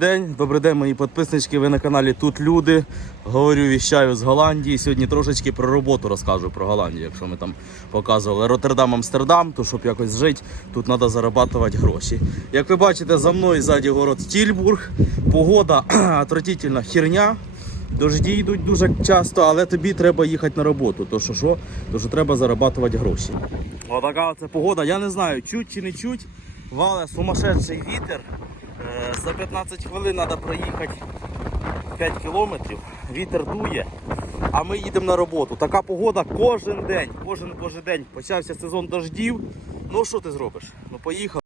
День, добрий день, мої підписнички. Ви на каналі Тут Люди. Говорю, віщаю з Голландії. Сьогодні трошечки про роботу розкажу про Голландію. Якщо ми там показували Роттердам, Амстердам, то щоб якось жити, тут треба зарабатувати гроші. Як ви бачите, за мною ззаді город Тільбург. Погода отвратительна херня. Дожді йдуть дуже часто, але тобі треба їхати на роботу. То що що? То що треба зарабатувати гроші. Отака це погода. Я не знаю, чуть чи не чуть. Вале сумасшедший вітер. За 15 хвилин треба проїхати 5 кілометрів. Вітер дує, а ми їдемо на роботу. Така погода кожен день. Кожен кожен день. Почався сезон дождів. Ну що ти зробиш? Ну поїхав.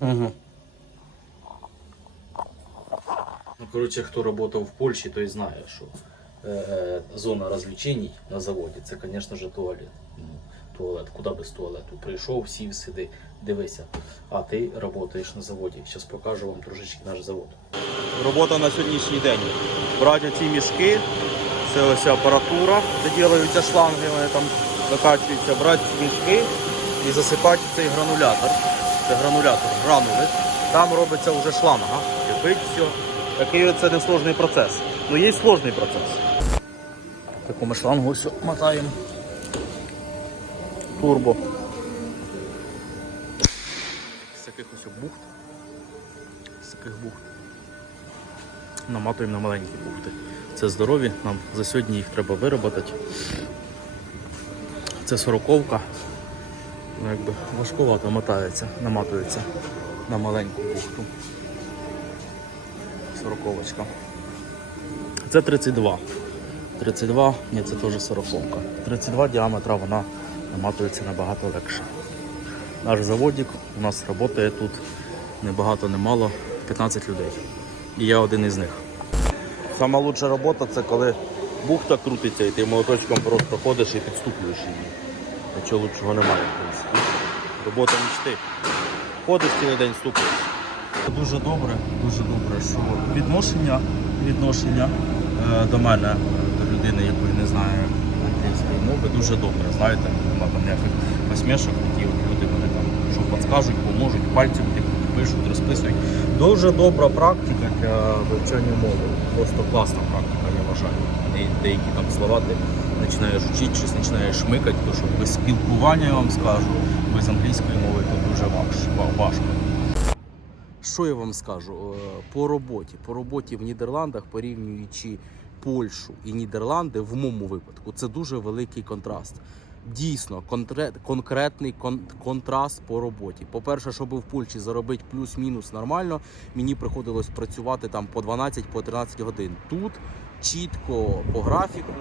Угу. Ну, коротше, хто працював в Польщі, той знає, що е, е, зона розвлечень на заводі це, звісно туалет. Туалет, куди без туалету? Прийшов, сів, сиди, дивися. А ти працюєш на заводі. Зараз покажу вам трошечки наш завод. Робота на сьогоднішній день. Брати оці мішки, це ось апаратура, де ділаються шланги, вони там закачуються, брати мішки і засипати цей гранулятор. Це гранулятор, гранули. Там робиться вже шланга. Кипить все. Такий це не сложний процес. Ну є сложний процес. Таку ми шлангу ось мотаємо. Турбо. З таких ось бухт. З таких бухт. Наматуємо на маленькі бухти. Це здорові, нам за сьогодні їх треба вироботати. Це сороковка. Ну, якби важкувато мотається, наматується на маленьку бухту. Сороковочка. Це 32. 32, ні, це теж сороковка. 32 діаметра вона наматується набагато легше. Наш заводик у нас працює тут не багато, не мало, 15 людей. І я один із них. Сама лучша робота це коли бухта крутиться і ти молоточком просто ходиш і підступлюєш її. Нічого лучшого немає, в принципі. Робота мечти. Ходиш цілий день стукаєш. Дуже добре, дуже добре, що відношення, відношення е, до мене, до людини, якої не знає англійської мови, дуже добре. Знаєте, нема там ніяких посмішок, які от люди вони там що підскажуть, поможуть, пальцем пишуть, розписують. Дуже добра практика для вивчання мови. Просто класна практика, я вважаю. Деякі там слова ти починаєш вчити, щось починаєш шмикати, то що без спілкування я вам скажу, без англійської мови то дуже важко. Що я вам скажу Е, по роботі? По роботі в Нідерландах, порівнюючи Польщу і Нідерланди, в моєму випадку, це дуже великий контраст. Дійсно, конкретний кон- контраст по роботі. По-перше, щоб в Польщі заробити плюс-мінус нормально, мені приходилось працювати там по 12 по 13 годин. Тут чітко по графіку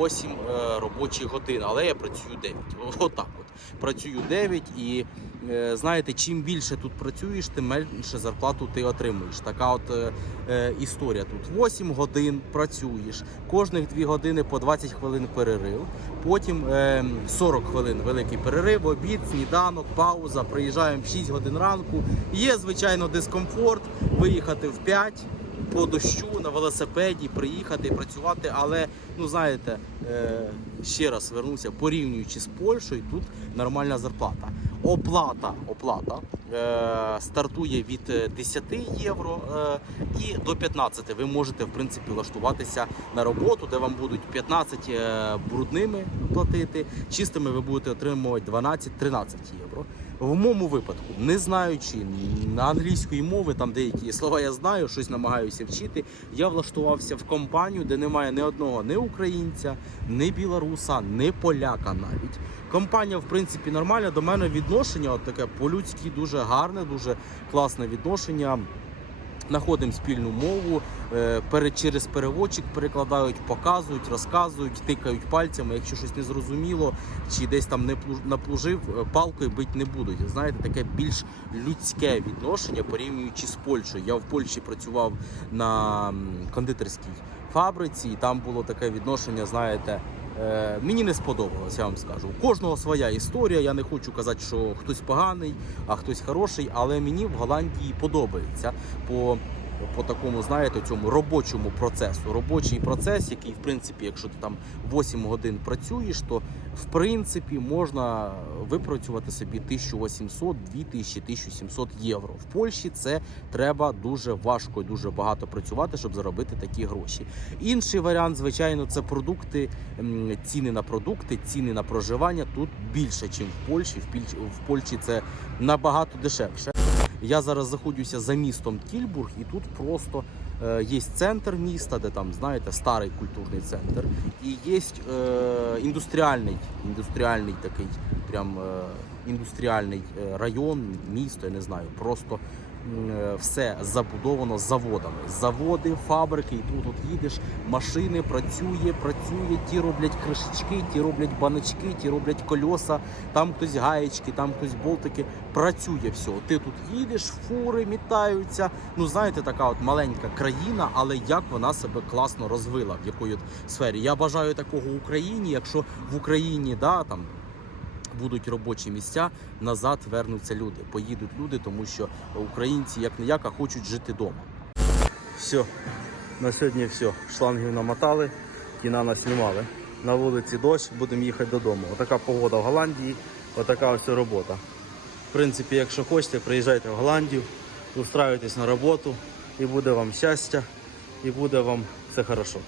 8 е, робочих годин, але я працюю 9. Отак от. Працюю 9 і е, знаєте, чим більше тут працюєш, тим менше зарплату ти отримуєш. Така от е, історія тут. 8 годин працюєш, кожних 2 години по 20 хвилин перерив. Потім е, 40 хвилин великий перерив, обід, сніданок, пауза. Приїжджаємо в 6 годин ранку. Є, звичайно, дискомфорт виїхати в 5 по дощу на велосипеді, приїхати, працювати, але ну знаєте, е, ще раз вернуся, порівнюючи з Польщею, тут нормальна зарплата. Оплата, оплата стартує від е, 10 євро е, і до 15. Ви можете в принципі влаштуватися на роботу, де вам будуть 15 е, брудними платити, чистими ви будете отримувати 12-13 євро. В моєму випадку, не знаючи на англійської мови, там деякі слова я знаю, щось намагаюся вчити. Я влаштувався в компанію, де немає ні одного ні українця, ні білоруса, ні поляка навіть. Компанія, в принципі, нормальна. До мене відношення, от таке по-людськи дуже гарне, дуже класне відношення. Знаходимо спільну мову, е, через переводчик перекладають, показують, розказують, тикають пальцями. Якщо щось не зрозуміло, чи десь там не плуж- наплужив, е, палкою бить не будуть. Знаєте, таке більш людське відношення порівнюючи з Польщею. Я в Польщі працював на кондитерській фабриці, і там було таке відношення, знаєте. Е, мені не сподобалось, я вам скажу. У кожного своя історія. Я не хочу казати, що хтось поганий, а хтось хороший, але мені в Голландії подобається по, по такому, знаєте, цьому робочому процесу. Робочий процес, який, в принципі, якщо ти там 8 годин працюєш, то в принципі можна випрацювати собі 1800, 2000, 1700 євро. В Польщі це треба дуже важко і дуже багато працювати, щоб заробити такі гроші. Інший варіант, звичайно, це продукти, ціни на продукти, ціни на проживання тут більше, ніж в Польщі. В Польщі це набагато дешевше. Я зараз знаходжуся за містом Кільбург, і тут просто є центр міста, де там, знаєте, старий культурний центр, і є е, індустріальний, індустріальний такий, прям е, індустріальний е, район, місто, я не знаю, просто е, все забудовано заводами. Заводи, фабрики, і тут от їдеш, машини працює, працює, ті роблять кришечки, ті роблять баночки, ті роблять кольоса, там хтось гаєчки, там хтось болтики. Працює все. Ти тут їдеш, фури мітаються. Ну знаєте, така от маленька країна, але як вона себе класно розвила, в якої от сфері. Я бажаю такого Україні, якщо в Україні да там будуть робочі місця, назад вернуться люди. Поїдуть люди, тому що українці як не як, а хочуть жити вдома. Все. На сьогодні все. Шлангів намотали, кіна наснімали. На вулиці дощ, будемо їхати додому. Отака погода в Голландії, отака ось робота. В принципі, якщо хочете, приїжджайте в Голландію, устраюйтесь на роботу, і буде вам щастя, і буде вам все хорошо.